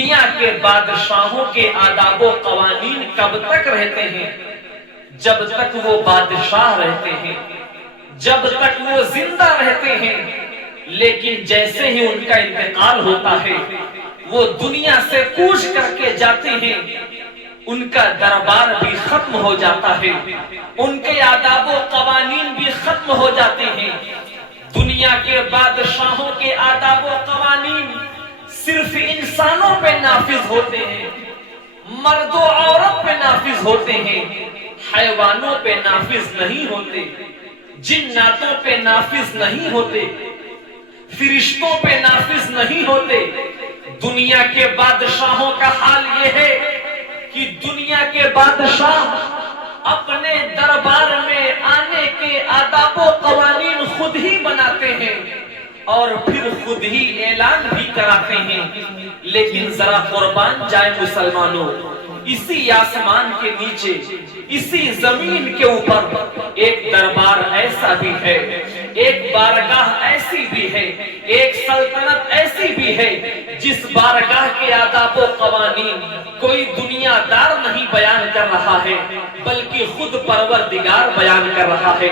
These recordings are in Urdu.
دنیا کے بادشاہوں کے آداب و قوانین کب تک رہتے ہیں؟ جب تک وہ بادشاہ رہتے ہیں، جب تک وہ زندہ رہتے ہیں۔ لیکن جیسے ہی ان کا انتقال ہوتا ہے، وہ دنیا سے کوچ کر کے جاتے ہیں، ان کا دربار بھی ختم ہو جاتا ہے، ان کے آداب و قوانین بھی ختم ہو جاتے ہیں۔ دنیا کے بادشاہوں کے آداب و قوانین صرف انسانوں پہ نافذ ہوتے ہیں، مرد و عورت پہ نافذ ہوتے ہیں، حیوانوں پہ نافذ نہیں ہوتے، جناتوں پہ نافذ نہیں ہوتے، فرشتوں پہ نافذ نہیں ہوتے۔ دنیا کے بادشاہوں کا حال یہ ہے کہ دنیا کے بادشاہ اپنے دربار میں آنے کے آداب و قوانین خود ہی بناتے ہیں اور پھر خود ہی اعلان بھی کراتے ہیں۔ لیکن ذرا قربان جائے مسلمانوں، اسی آسمان کے نیچے، اسی زمین کے اوپر ایک دربار ایسا بھی ہے، ایک بارگاہ ایسی بھی ہے، ایک سلطنت ایسی بھی ہے جس بارگاہ کے آداب و قوانین کوئی دنیا دار نہیں بیان کر رہا ہے بلکہ خود پروردگار بیان کر رہا ہے۔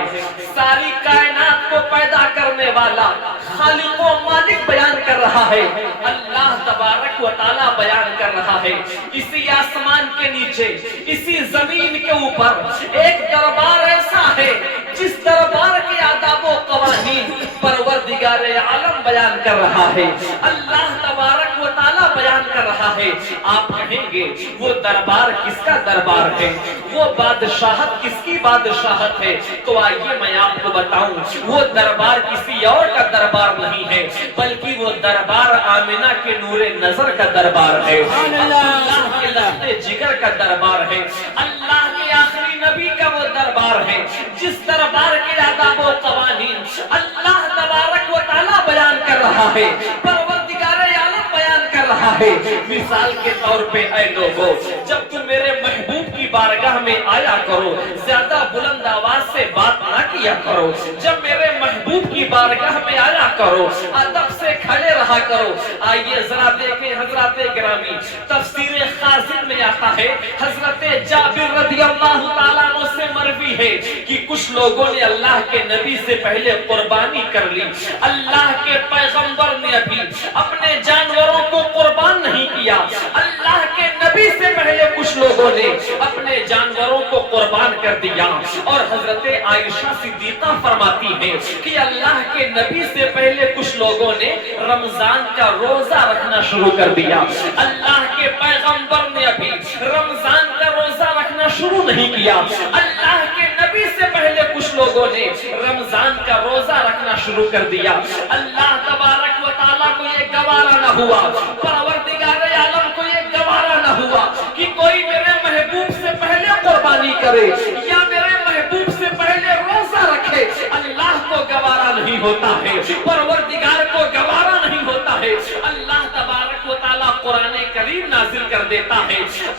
ساری کائنات کو پیدا کرنے والا خالق و مالک بیان کر رہا ہے، اللہ تبارک و تعالی بیان کر رہا ہے۔ اسی آسمان کے نیچے، اسی زمین کے اوپر ایک دربار ایسا ہے جس دربار کے آداب و قوانین پروردگار عالم بیان کر رہا ہے، اللہ تبارک و تعالی بیان کر رہا ہے۔ آپ کہیں گے وہ دربار کس کا دربار ہے، وہ بادشاہت کس کی بادشاہت ہے؟ تو آئیے میں آپ کو بتاؤں، وہ دربار کسی اور کا دربار نہیں ہے بلکہ وہ دربار آمنہ کے نور نظر کا دربار ہے، اللہ کے لحظے جگر کا دربار ہے، اللہ کے آخری نبی کا وہ دربار ہے جس دربار کے آداب و قوانین اللہ تبارک و تعالی بیان کر رہا ہے، پروردگار عالم بیان کر رہا ہے۔ مثال کے طور پہ اے لوگو، جب تم میرے محبوب کی بارگاہ میں آیا کرو زیادہ بلند آواز سے بات نہ کیا کرو، جب میرے محبوب کی بارگاہ میں آیا کرو ادب سے کھڑے رہا کرو۔ آئیے ذرا دیکھیں حضرات گرامی، تفسیر خازن میں آتا ہے، حضرت جابر رضی اللہ تعالیٰ عنہ سے مروی ہے کہ کچھ لوگوں نے اللہ کے نبی سے پہلے قربانی کر لی، اللہ کے پیغمبر نے ابھی اپنے جانوروں کو قربان نہیں کیا، اللہ کے نبی سے پہلے کچھ لوگوں نے اپنے جانوروں کو قربان کر دیا۔ اور حضرت عائشہ صدیقہ فرماتی ہے کہ اللہ کے نبی سے پہلے کچھ لوگوں نے رمضان کا روزہ رکھنا شروع کر دیا، اللہ کے پیغمبر نے ابھی رمضان کا روزہ رکھنا شروع نہیں کیا، اللہ کے نبی سے پہلے کچھ لوگوں نے رمضان کا روزہ رکھنا شروع کر دیا۔ اللہ تبارک و تعالیٰ کو یہ گوارا نہ ہوا، پروردگار عالم کو یہ گوارا نہ ہوا کہ کوئی میرے محبوب سے پہلے قربانی کرے یا میرے محبوب سے پہلے روزہ رکھے۔ اللہ کو گوارا نہیں ہوتا ہے، پروردگار کو گوارا نہیں ہوتا ہے۔ اللہ تبارک و تعالیٰ قرآن کریم نازل کر دیتا ہے،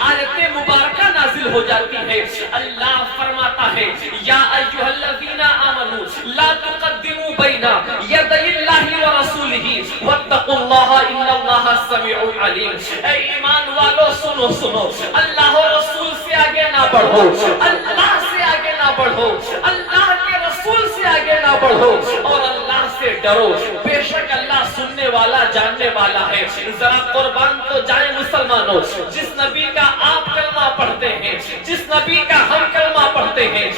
آیت مبارکہ نازل ہو جاتی ہے، اللہ فرماتا ہے یا ایھا الذین آمنوا لا تقدموا بین یدی اللہ ورسولہ واتقوا اللہ ان اللہ سمیع علیم۔ اے ایمان والو سنو سنو، اللہ و رسول سے آگے نہ بڑھو، اللہ سے آگے نہ بڑھو، اللہ کے رسول سے آگے نہ بڑھو اور اللہ سے ڈرو، بے شک اللہ سننے والا جاننے والا ہے۔ ذرا قربان تو جائیں مسلمانوں، جس نبی کا آپ کلمہ پڑھتے ہیں، جس نبی کا ہم کلمہ پڑھتے ہیں،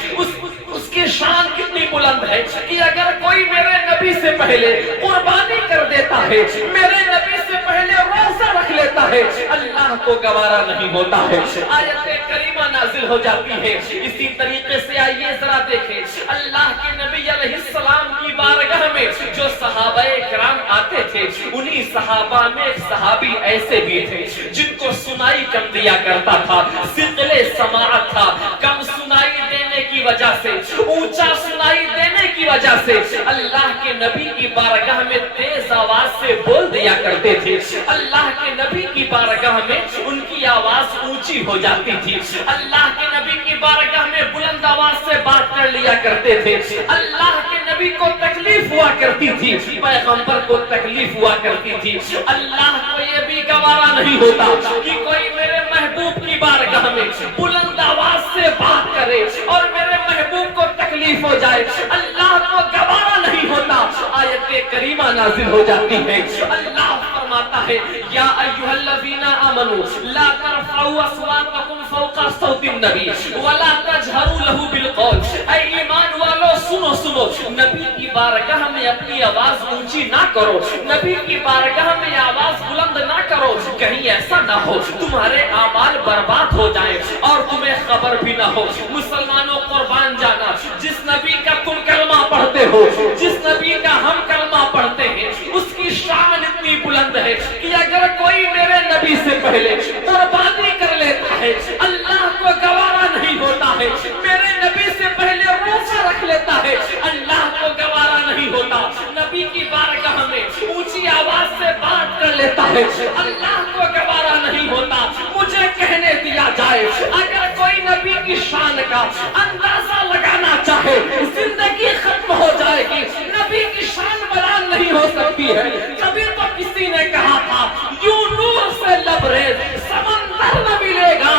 اس کی شان کتنی بلند ہے کہ اگر کوئی میرے نبی سے پہلے قربانی کر دیتا ہے، میرے نبی سے پہلے روزہ رکھ لیتا ہے، اللہ کو گوارا نہیں ہوتا ہے۔ آیت کریمہ نازل ہو جاتی ہے۔ اسی طریقے سے آئیے ذرا دیکھیں، اللہ کے نبی علیہ السلام کی بارگاہ میں جو صحابہ کرام آتے تھے، انہی صحابہ میں ایک صحابی ایسے بھی تھے جن کو سنائی کم دیا کرتا تھا، ثقل سماعت تھا، کم سنائی دینے کی وجہ سے، اونچا سنائی دینے کی وجہ سے اللہ کے نبی کی بارگاہ میں تیز آواز سے بول دیا کرتے تھے۔ اللہ کے نبی کی بارگاہ میں ان کی آواز اونچی ہو جاتی تھی، اللہ کے نبی کی بارگاہ میں بلند آواز سے بات کر لیا کرتے تھے۔ اللہ کے نبی کو تکلیف ہوا کرتی تھی، پیغمبر کو تکلیف ہوا کرتی تھی۔ اللہ کو یہ بھی گوارا نہیں ہوتا کہ کوئی میرے محبوب کی بارگاہ میں بلند آواز سے بات کرے اور میرے محبوب کو تکلیف ہو جائے، اللہ کو گوارا نہیں ہوتا۔ آیت کریمہ نازل ہو جاتی ہے، اللہ فرماتا ہے یا ایھا الذین آمنوا لا ترفعوا اصواتکم فوق صوت النبی ولا تجہروا لہ بالقول۔ اے ایمان والو سنو سنو، نبی کی بارگاہ میں اپنی آواز اونچی نہ کرو، نبی کی بارگاہ میں آواز بلند نہ کرو، کہیں ایسا نہ ہو تمہارے اعمال برباد ہو جائیں اور تمہیں خبر بھی نہ ہو۔ مسلمانوں قربان جانا، جس نبی کا تم کلمہ پڑھتے ہو، جس نبی کا ہم کلمہ پڑھتے ہیں، اس کی شان اتنی بلند ہے کہ اگر کوئی میرے نبی سے پہلے بربادی کر لیتا ہے، اللہ کو گوارا نہیں ہوتا ہے۔ میرے نبی سے پہلے روزہ رکھ لیتا ہے، اللہ کو گوارا نہیں ہوتا۔ نبی کی بارگاہ میں اونچی آواز سے بات کر لیتا ہے، اللہ کو گوارا نہیں ہوتا۔ مجھے کہنے دیا جائے، اگر کوئی نبی کی شان کا اندازہ لگانا چاہے، زندگی ختم ہو جائے گی، نبی کی شان بیان نہیں ہو سکتی ہے۔ کبھی تو کسی نے کہا تھا یوں نور سے لبریز سمندر نہ ملے گا،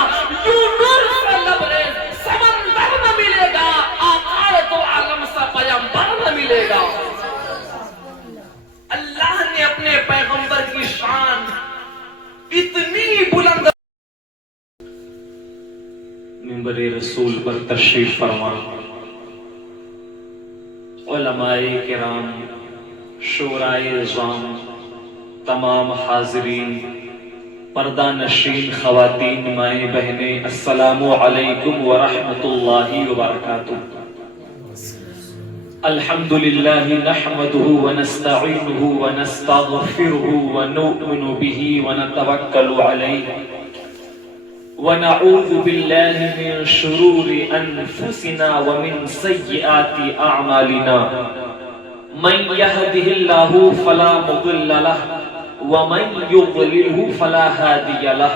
یوں نور سے لبریز سمندر نہ ملے گا، آقا تو عالم سا پیغمبر نہ ملے گا۔ اللہ نے اپنے پیغمبر کی شان اتنی بلند منبر رسول پر تشریف فرما، علماء کرام، شورائے عظام، تمام حاضرین، پردہ نشین خواتین، مائیں بہنیں، السلام علیکم ورحمۃ اللہ وبرکاتہ۔ الحمد للہ نحمده ونستعینه ونستغفره ونؤمن به ونتوکل علیہ ونعوذ باللہ من شرور انفسنا ومن سیئات اعمالنا، من يهده الله فلا مضل له ومن يضلله فلا هادي له،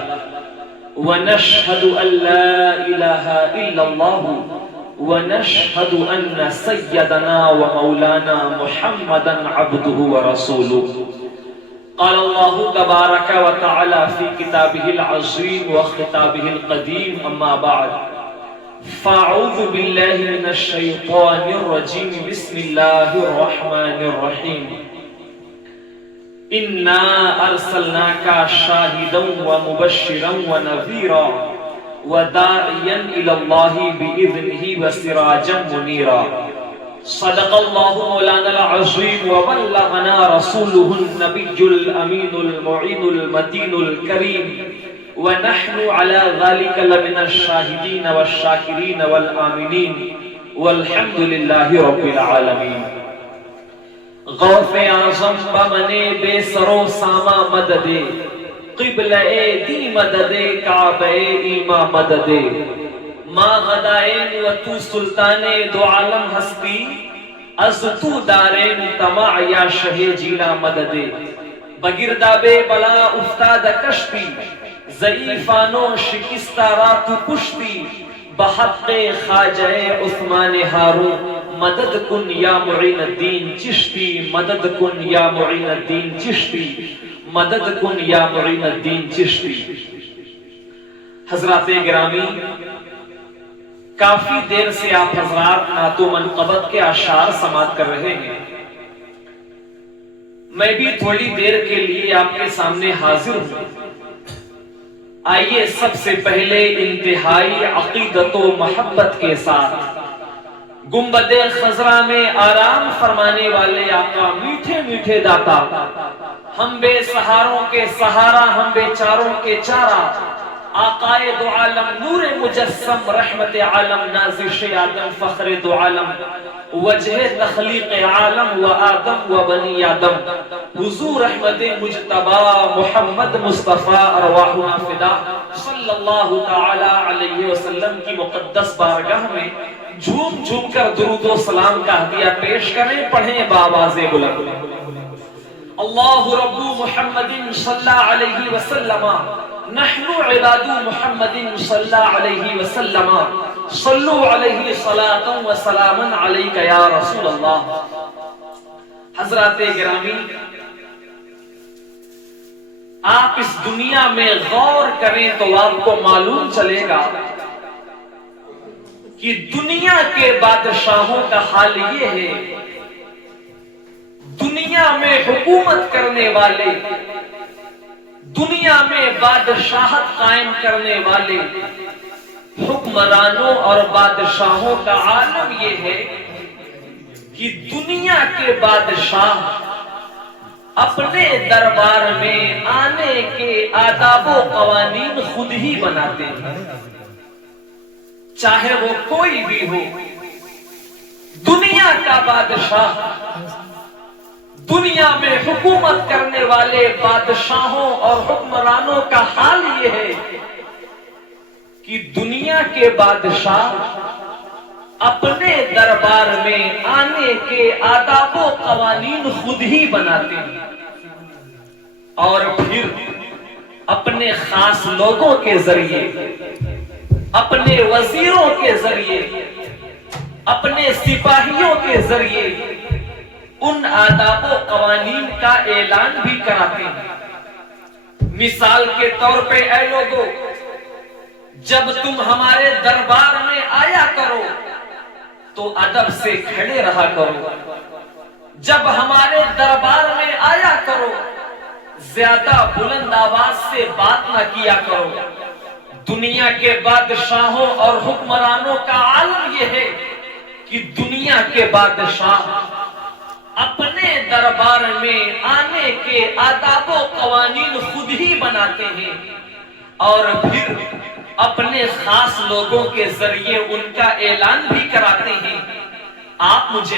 ونشهد ان لا اله الا الله ونشهد ان سيدنا ومولانا محمدا عبده ورسوله۔ قال الله تبارك وتعالى في كتابه العظيم وخطابه القديم، اما بعد فاعوذ بالله من الشيطان الرجيم، بسم الله الرحمن الرحيم، انا ارسلناك شاهدا ومبشرا ونذيرا وداعيا الى الله باذنه وسراجا منيرا۔ صدق الله مولانا العظيم وبلغنا رسوله النبي الامين المعين المتين الكريم، ونحن على ذلك لمن الشاهدين والشاكرين والآمنين، والحمد لله رب العالمين۔ غوث اعظم بمنے بے سرو ساما مددے، قبلہ دی مددے، کعبہ ایما مددے، ما غدائین و تو سلطان دو عالم ہستی، از تو دارین تماع یا شہ جیلا مددے، بگرداب بلا افتاد کشتی، ضعیفانو شکستہ رات پشتی، بحق خواجہ عثمان ہارون، مدد کن یا معین الدین چشتی، مدد کن یا معین الدین چشتی، مدد کن یا معین الدین چشتی۔ حضرات گرامی، کافی دیر سے آپ حضرات نعت و منقبت کے اشعار سماعت کر رہے ہیں، میں بھی تھوڑی دیر کے لیے آپ کے سامنے حاضر ہوں۔ آئیے سب سے پہلے انتہائی عقیدت و محبت کے ساتھ گنبد خضرا میں آرام فرمانے والے آقا، میٹھے میٹھے داتا، ہم بے سہاروں کے سہارا، ہم بے چاروں کے چارہ، آقائے دو عالم، نور مجسم، رحمت عالم، نازش آدم، فخر دو عالم، وجہ تخلیق عالم و آدم و بنی آدم، حضور احمد مجتبی محمد مصطفیٰ ارواحنا فدا صلی اللہ تعالی علیہ وسلم کی مقدس بارگاہ میں جھوم جھوم کر درود و سلام کا ہدیہ پیش کریں، پڑھیں بآواز بلند۔ اللہ رب محمد صلی علیہ وسلم، نحن عباد محمد صلی علیہ وسلم، صلو علیہ صلاة و سلاما علیک یا رسول اللہ۔ حضرات گرامی، آپ اس دنیا میں غور کریں تو آپ کو معلوم چلے گا کہ دنیا کے بادشاہوں کا حال یہ ہے، دنیا میں حکومت کرنے والے، دنیا میں بادشاہت قائم کرنے والے حکمرانوں اور بادشاہوں کا عالم یہ ہے کہ دنیا کے بادشاہ اپنے دربار میں آنے کے آداب و قوانین خود ہی بناتے ہیں، چاہے وہ کوئی بھی ہو۔ دنیا کا بادشاہ، دنیا میں حکومت کرنے والے بادشاہوں اور حکمرانوں کا حال یہ ہے کہ دنیا کے بادشاہ اپنے دربار میں آنے کے آداب و قوانین خود ہی بناتے ہیں، اور پھر اپنے خاص لوگوں کے ذریعے، اپنے وزیروں کے ذریعے، اپنے سپاہیوں کے ذریعے ان آداب و قوانین کا اعلان بھی کراتے ہیں۔ مثال کے طور پہ اے لوگو، جب تم ہمارے دربار میں آیا کرو تو ادب سے کھڑے رہا کرو، جب ہمارے دربار میں آیا کرو زیادہ بلند آواز سے بات نہ کیا کرو۔ دنیا کے بادشاہوں اور حکمرانوں کا عالم یہ ہے کہ دنیا کے بادشاہ اپنے دربار میں آنے کے آداب و قوانین خود ہی بناتے ہیں، اور پھر اپنے خاص لوگوں کے ذریعے ان کا اعلان بھی کراتے ہیں۔ آپ مجھے